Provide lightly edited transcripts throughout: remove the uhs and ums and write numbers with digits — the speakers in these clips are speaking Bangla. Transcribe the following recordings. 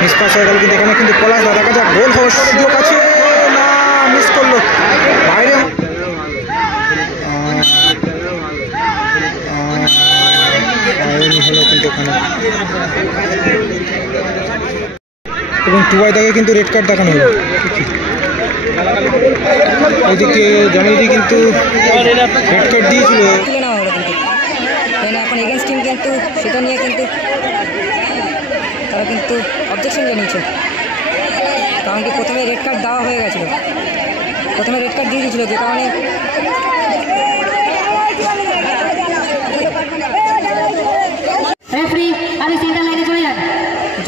মিসপাস হয়ে গেল কিন্তু এখানে কিন্তু পলাশ দা দেখা যাক গোল হওয়ার সুযোগ আছে না মিস করলো বাইরে হলো কিন্তু এখানে এবং টুবাই দাকে কিন্তু রেড কার্ড দেখানো হলো ওইদিকে জামিদি কিন্তু রেড কার্ড দিয়েছিল এখন এগেন্স্ট টিম কিন্তু সেটা নিয়ে কিন্তু তারা কিন্তু অবজেকশন জানিয়েছে কারণ কি প্রথমে রেড কার্ড দেওয়া হয়ে গেছিলো প্রথমে রেড কার্ড দিয়ে দিয়েছিল যে কারণে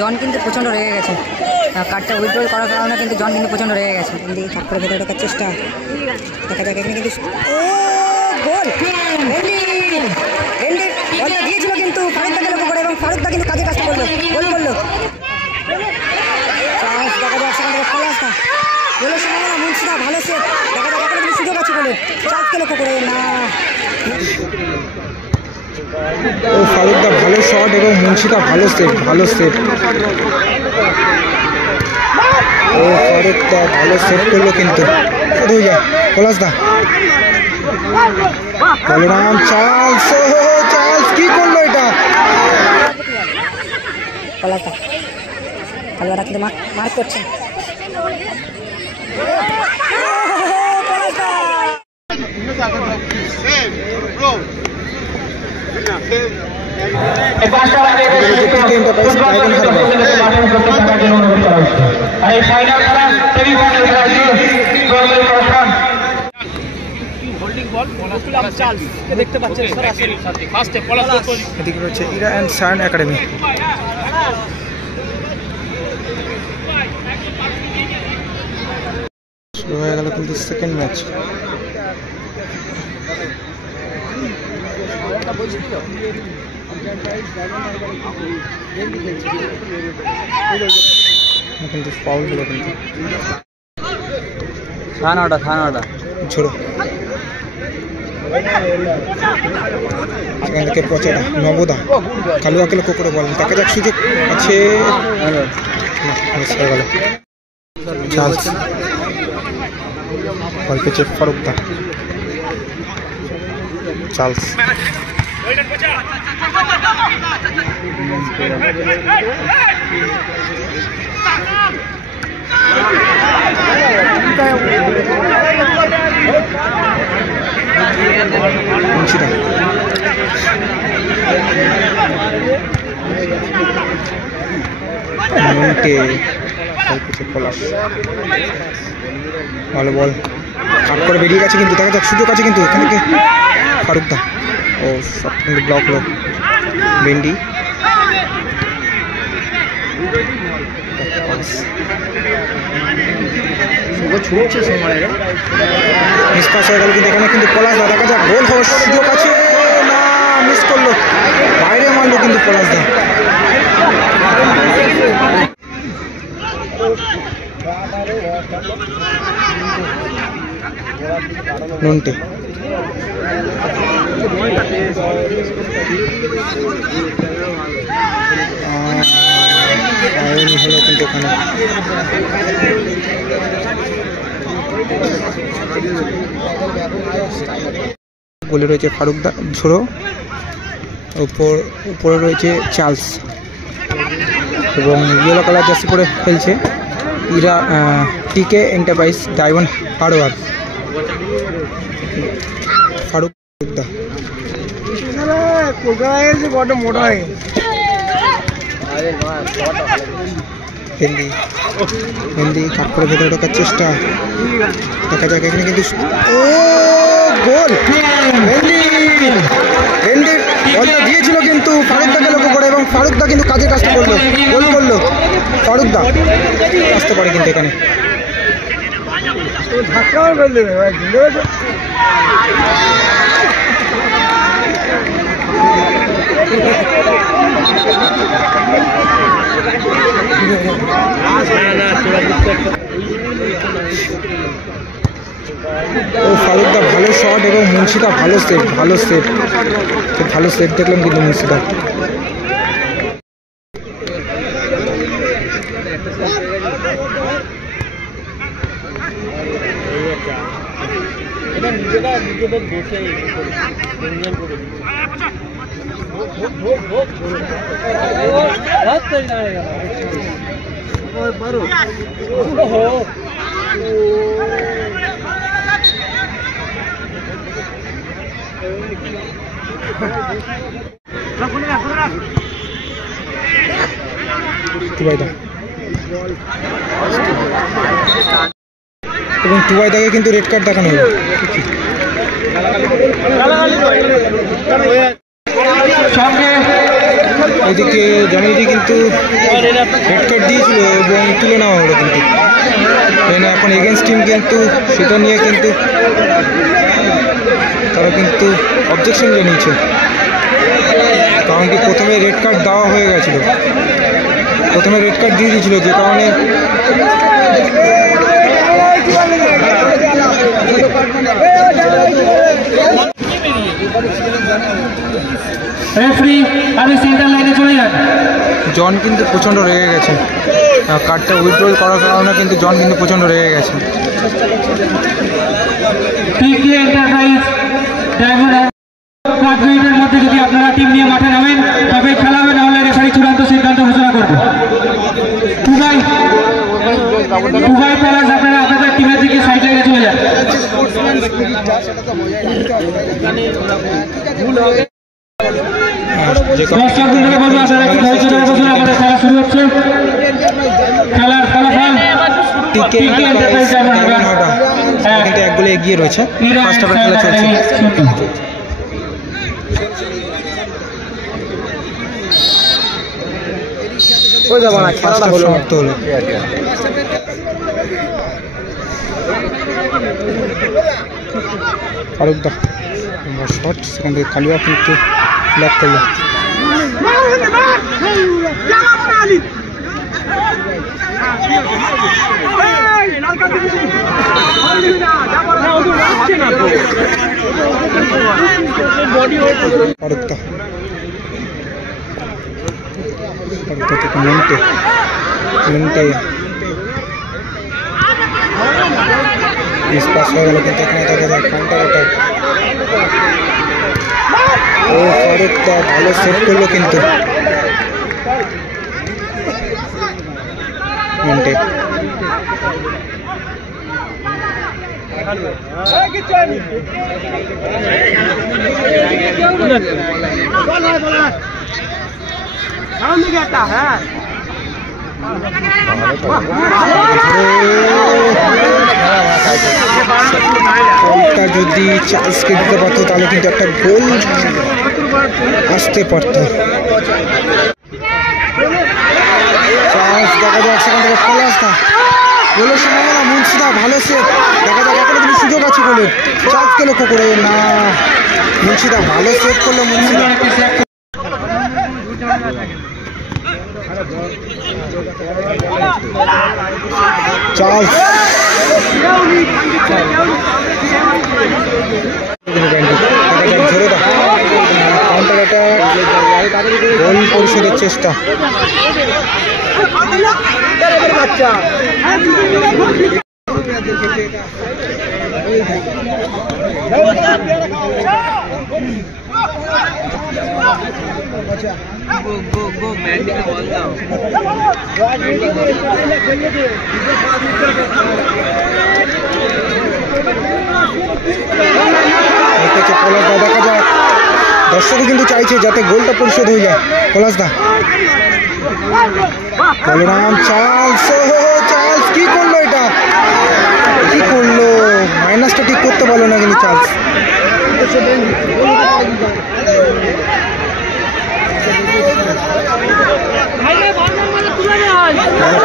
জন কিন্তু প্রচণ্ড রেগে গেছে কার্ডটা উইথড্রল করার কারণে কিন্তু জন কিন্তু প্রচণ্ড রেগে গেছে কিন্তু তারপরে ভেতরে ঢোকার চেষ্টা দেখা যাক এখানে কিন্তু গোল বলটা দিয়েছিল কিন্তু ফারুকদাকে লক্ষ্য করে এবং ফারুকদা কিন্তু কাজে কাজটা করলো গোল করলো চান্স দেখা যাক সেখান থেকে পলাশদা গোলের সম্ভাবনা মুন্সিদা ভালো সেট দেখা যাক এখানে কিন্তু সুযোগ আছে গোলের চান্সকে লক্ষ্য করে না ও ফারুকদা ভালো শট এবং মুন্সিদা ভালো সেভ ও ফারুকদা ভালো সেভ করলো কিন্তু হয়ে যায় পলাশদা বলরাম চার্লস কি করলো এটা পলাশদা খেলোয়াড়রা কিন্তু মার্ক করছে দেখতে পাচ্ছেন এদিকে রয়েছে ইরা অ্যান্ড সায়ন একাডেমি শুরু হয়ে গেল কিন্তু সেকেন্ড ম্যাচ কিন্তু ফাউল হলো কিন্তু থানাটা ছোড়ো সেখান থেকে পচাটা নবদা কালুয়াকে লক্ষ্য করে বলেন দেখা যাক সুযোগ আছে হয়ে গেল চার্লস বল পেয়েছে ফারুকদা চার্লস মুন্সিদা পলাশ ভালো বল কাট করে বেরিয়ে গেছে কিন্তু দেখা যাক সুযোগ আছে কিন্তু এখানে কি ফারুকদা ও সব কিন্তু ব্লক হলো বেন্ডি মিসপাস হয়ে গেল কিন্তু এখানে কিন্তু পলাশদা দেখা যাক গোল হওয়ার সুযোগ আছে না মিস করলো বাইরে মারলো কিন্তু পলাশদা নন্টে হলো কিন্তু এখানে গোলে রয়েছে ফারুকদা ঝোড়ো উপরে রয়েছে চার্লস এবং ইয়েলো কালার জার্সি পরে খেলছে ইরা টিকে এন্টারপ্রাইজ ডায়মন্ড হার্ডওয়ার ফারুকদা বড় মোটা হয় হেন্দি কাট করে ভেতরে ঢোকার চেষ্টা দেখা যাক এখানে কিন্তু ও গোল হেন্দি বলটা দিয়েছিল কিন্তু ফারুকদাকে লক্ষ্য করে এবং ফারুকদা কিন্তু কাজের কাজটা করলো গোল করলো ফারুকদা আসতে পারে কিন্তু এখানে ও ফারুকদা ভালো শট এবং মুন্সিদা ভালো সেভ দেখলাম কিন্তু মুন্সিদা এবং টুবাইদাকে কিন্তু রেড কার্ড দেখানো হলো। এদিকে জামিদি কিন্তু রেড কার্ড দিয়েছিল এবং তুলে নেওয়া হলো, কিন্তু এখন এগেনস্ট টিম কিন্তু সেটা নিয়ে কিন্তু তারা কিন্তু অবজেকশন জানিয়েছে, কারণ কি প্রথমে রেড কার্ড দেওয়া হয়ে গেছিল, প্রথমে রেড কার্ড দিয়ে দিয়েছিল, যে কারণে জন কিন্তু প্রচণ্ড রেগে গেছে, কার্ডটা উইথড্রল করার কারণে কিন্তু জন কিন্তু প্রচণ্ড রেগে গেছে। মধ্যে যদি আপনারা টিম নিয়ে মাঠে নামেন তবে খেলা হবে, না হলে রেফারি চূড়ান্ত সিদ্ধান্ত ঘোষণা করবে। টুবাই প্যালাস আপনারা আপনাদের টিমের দিকে সাইড লাইনে চলে যান। দর্শকদের বলবো আপনারা একটু ধৈর্য ধরে বসুন, আমাদের খেলা শুরু হচ্ছে। খেলার ফলাফল টিকে এন্টারপ্রাইজ ডায়মন্ড হারবার কিন্তু এক গোলে এগিয়ে রয়েছে, ফার্স্ট হাফের খেলা চলছে। সমাপ্ত হলো। ফারুকদা শট, সেখান থেকে কালুয়া কিন্তু ব্লক করলো। ফারুকদা থেকে মিন্টে পাস হয়ে গেল, কিন্তু এখানে দেখা যায় কাউন্টার অ্যাটাক। ও ফারুকদা ভালো সেভ করলো কিন্তু মিন্টে। বলটা যদি চার্লসকে দিতে পারতো তাহলে কিন্তু একটা গোল আসতে পারত। চার্লস দেখা যাক, সেখান থেকে পলাশদা গোলের সম্ভাবনা, মুন্সিদা ভালো সেভ, দেখা যাক এখনো কিন্তু সুযোগ আছে গোলের। চার্লসকে লক্ষ্য করে না, মুন্সিদা ভালো সেভ করলো। মুন্সিদা চার্লস কাউন্টার অ্যাটাক, গোল পরিশোধের চেষ্টা। দেখা যাক, দর্শকও কিন্তু চাইছে যাতে গোলটা পরিশোধ হয়ে যায়। পলাশদা, বলরাম, চার্লস, চার্লস কি করলো, এটা কি করলো, মাইনাসটা ঠিক করতে পারলো না কিন্তু চার্লস।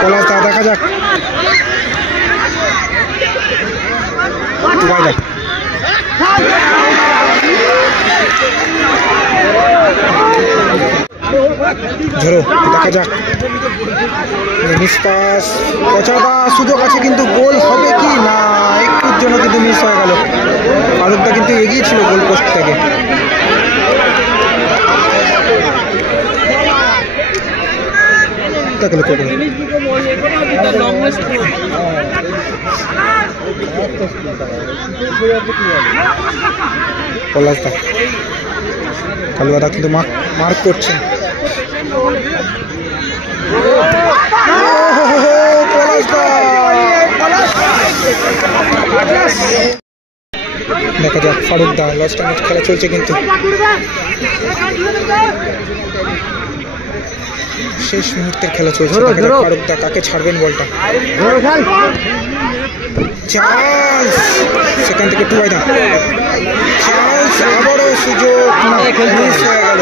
পলাশদা, দেখা যাক ঝোড়ো, দেখা যাক নিষ্পাস, পচাদা সুযোগ আছে কিন্তু গোল হবে কি না, একটুর জন্য কিন্তু মিস হয়ে গেল। ফারুকদা কিন্তু এগিয়ে ছিল গোল পোস্ট থেকে। তাকে লক্ষ্য করে পলাশদা কালুয়াদা কিন্তু মার্ক করছেন। দেখা যাক ফারুক দা লাস্ট টাইম খেলা চলছে কিন্তু শেষ মুহূর্তের খেলা চলছে। ফারুক দা কাকে ছাড়বেন বলটা, চার্লস সেখান থেকে টুবাইদা, চার্লস আবারও সুযোগ মিস হয়ে গেল।